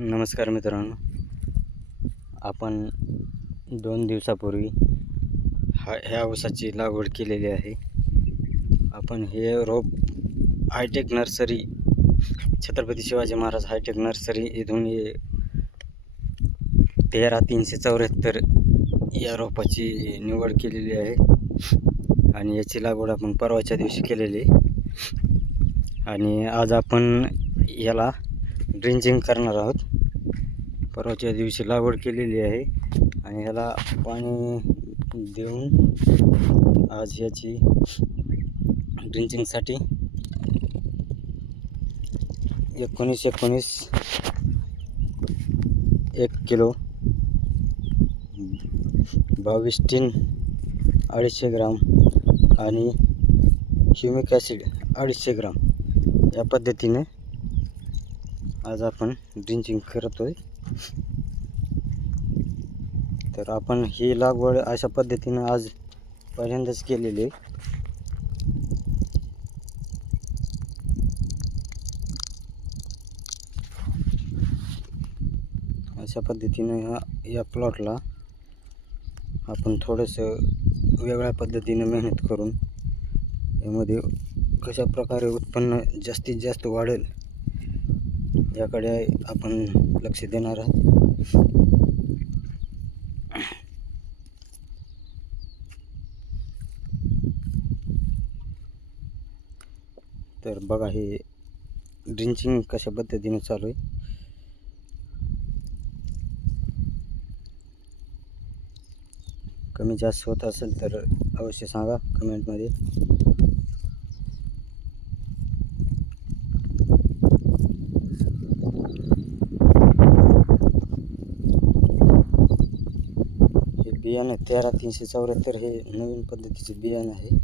नमस्कार मित्रांनो. आपण दोन दिवसापूर्वी हा ह्या ऊसाची लागवड केलेली आहे. आपण हे रोप hitech nursery Chhatrapati Shivaji Maharaj hitech nursery इथून हे तेरा तीनशे चौऱ्याहत्तर या रोपाची निवड केलेली आहे. आणि याची लागवड आपण परवाच्या दिवशी केलेली आणि आज आपण याला ड्रिंचिंग करणार आहोत. परवाच्या दिवशी लागवड केलेली आहे आणि ह्याला पाणी देऊन आज याची ड्रिंचिंगसाठी एकोणीस एकोणीस एक किलो बावीस टीन अडीचशे ग्राम आणि ह्युमिक ॲसिड अडीचशे ग्राम या पद्धतीने आज आपण ड्रिंचिंग करतोय. तर आपण ही लागवड अशा पद्धतीनं आज पहिल्यांदाच केलेली आहे. अशा पद्धतीनं ह्या या प्लॉटला आपण थोडंसं वेगळ्या पद्धतीनं मेहनत करून यामध्ये कशा प्रकारे उत्पन्न जास्तीत जास्त वाढेल याकडे आपण लक्ष देणार आहोत. तर बघा हे ड्रिंचिंग कशा पद्धतीने चालू आहे. कमी जास्त होत असेल तर अवश्य सांगा कमेंटमध्ये. बियाणं तेरा तीनशे चौऱ्याहत्तर हे नवीन पद्धतीचे बियाणं आहे.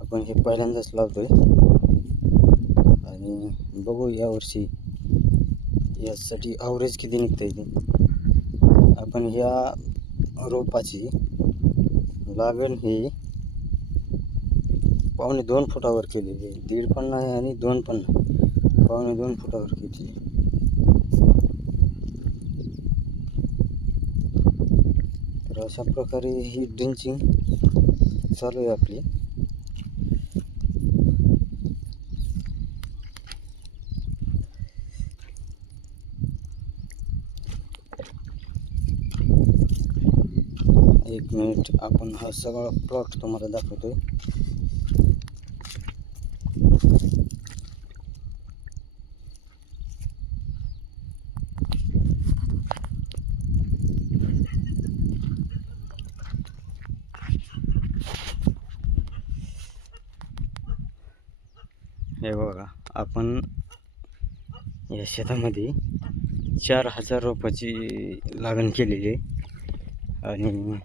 आपण हे पहिल्यांदाच लावतो आहे आणि बघू यावर्षी यासाठी ॲव्हरेज किती निघतं ते. आपण ह्या रोपाची लागण ही पावणे दोन फुटावर केलेली आहे. दीड पण आणि दोन पण पावणे दोन फुटावर केलेली आहे. तर अशा प्रकारे ही ड्रिंचिंग चालू आहे आपली. एक मिनिट आपण हा सगळा प्लॉट तुम्हाला दाखवतोय. हे बघा आपण या शेतामध्ये चार हजार रोपाची लागण केलेली आहे. आणि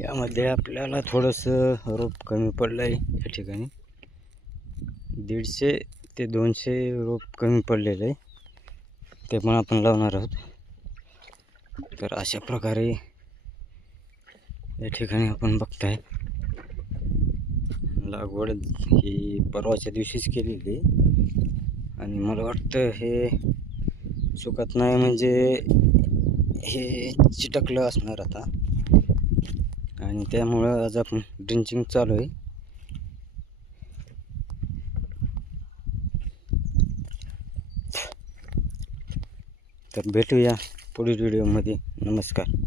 यामध्ये आपल्याला थोडंसं रोप कमी पडलं आहे या ठिकाणी. दीडशे ते दोनशे रोप कमी पडलेलं आहे. ते पण आपण लावणार आहोत. तर अशा प्रकारे या ठिकाणी आपण बघताय. लागवड ही परवाच्या दिवशीच केलेली आणि मला वाटतं हे सुकत नाही म्हणजे हे चिटकलं असणार आता. आणि त्यामुळं आज आपण ड्रिंचिंग चालू आहे. तर भेटूया पुढील व्हिडिओमध्ये. नमस्कार.